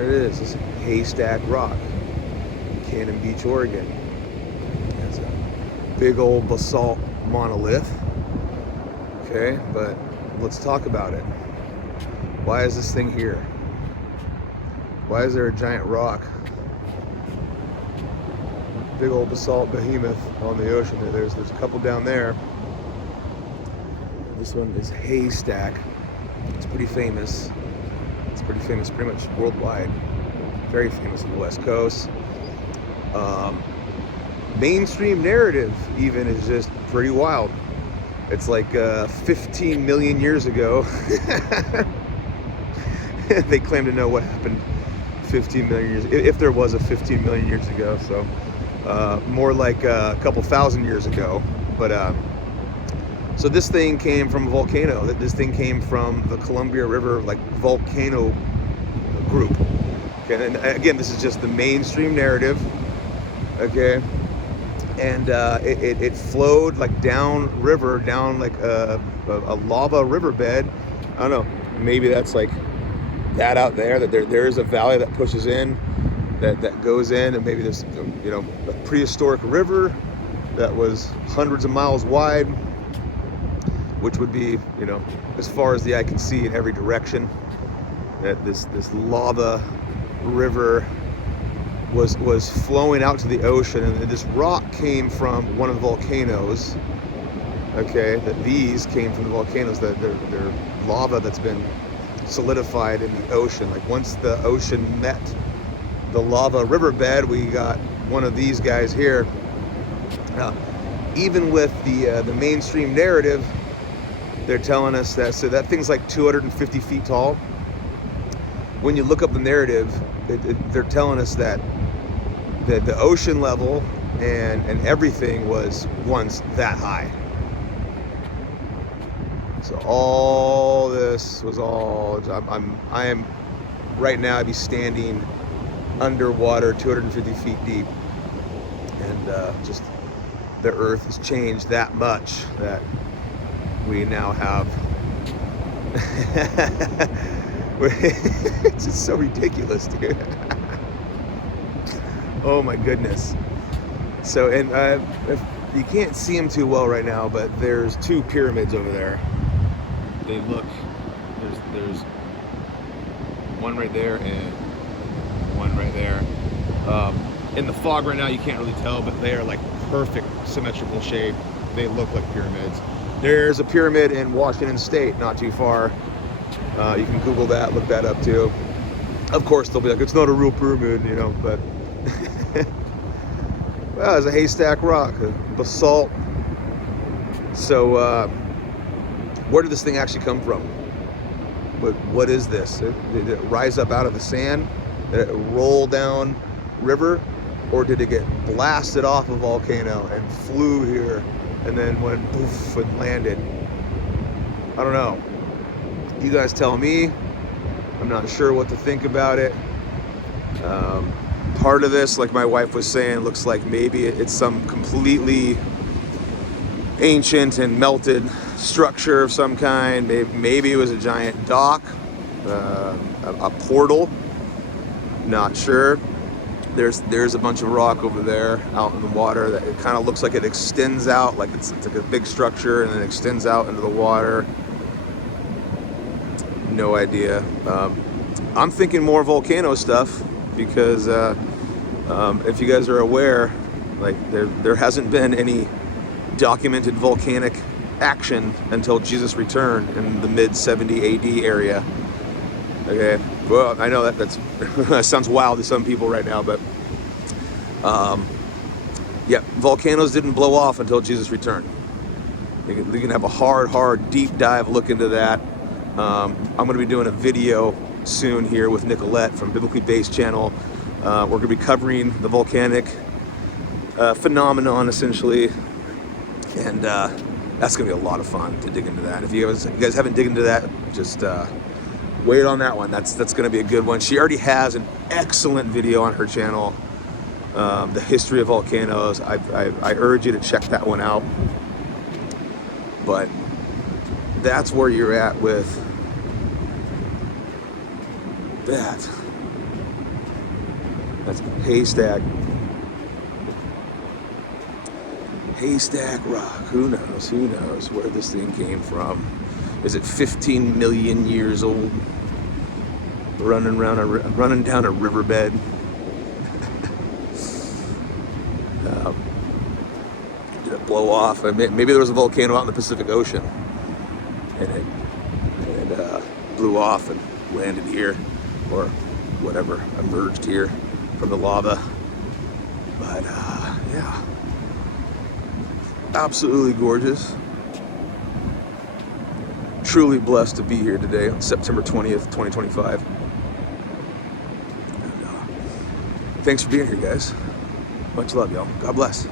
There it is. It's Haystack Rock, Cannon Beach, Oregon. It's a big old basalt monolith. Okay, but let's talk about it. Why is this thing here? Why is there a giant rock? Big old basalt behemoth on the ocean. There's a couple down there. This one is Haystack. It's pretty famous. It's pretty famous pretty much worldwide. Very famous on the West Coast. Mainstream narrative even is just pretty wild. It's like 15 million years ago. They claim to know what happened 15 million years, if there was a 15 million years ago. So more like a couple thousand years ago. But so this thing came from a volcano. This thing came from the Columbia River, like volcano group. Okay, and again, this is just the mainstream narrative. Okay, and it flowed like down river, down like a lava riverbed. I don't know. Maybe that's like that out there. That there is a valley that pushes in, that goes in, and maybe there's a prehistoric river that was hundreds of miles wide, which would be as far as the eye can see in every direction. That this lava river was flowing out to the ocean, and this rock came from one of the volcanoes. Okay, that these came from the volcanoes. That they're lava that's been solidified in the ocean. Like once the ocean met the lava riverbed, we got one of these guys here. Even with the mainstream narrative, they're telling us that that thing's like 250 feet tall. When you look up the narrative, they're telling us that the ocean level and everything was once that high. So all this was all. I am right now. I'd be standing underwater, 250 feet deep, and just the Earth has changed that much that we now have. It's just so ridiculous, dude. Oh my goodness. So, and if you can't see them too well right now, but there's two pyramids over there. They look, there's one right there and one right there. In the fog right now, you can't really tell, but they are like perfect symmetrical shape. They look like pyramids. There's a pyramid in Washington State, not too far. You can Google that, look that up too. Of course, they'll be like, it's not a real pyramid, but well, it's a Haystack Rock, a basalt. So, where did this thing actually come from? What is this? Did it rise up out of the sand? Did it roll down river? Or did it get blasted off a volcano and flew here and then went poof and landed? I don't know. You guys tell me. I'm not sure what to think about it. Part of this, like my wife was saying, looks like maybe it's some completely ancient and melted structure of some kind. Maybe it was a giant dock, a portal. Not sure. There's a bunch of rock over there out in the water that it kind of looks like it extends out, like it's like a big structure and then extends out into the water. No idea. I'm thinking more volcano stuff because if you guys are aware, like there hasn't been any documented volcanic action until Jesus returned in the mid 70 AD area. Okay, well, I know that sounds wild to some people right now, but yeah, volcanoes didn't blow off until Jesus returned. You can have a hard, deep dive look into that. I'm going to be doing a video soon here with Nicolette from Biblically Based channel. We're going to be covering the volcanic phenomenon, essentially, and that's going to be a lot of fun to dig into that. If you guys haven't dig into that, just wait on that one. That's going to be a good one. She already has an excellent video on her channel, the history of volcanoes. I urge you to check that one out. But that's where you're at with that. That's Haystack Rock. Who knows where this thing came from? Is it 15 million years old? Running down a riverbed. Did it blow off? Maybe there was a volcano out in the Pacific Ocean, and it blew off and landed here, or whatever, emerged here from the lava. But yeah, absolutely gorgeous. Truly blessed to be here today on September 20th, 2025. And, thanks for being here, guys. Much love, y'all. God bless.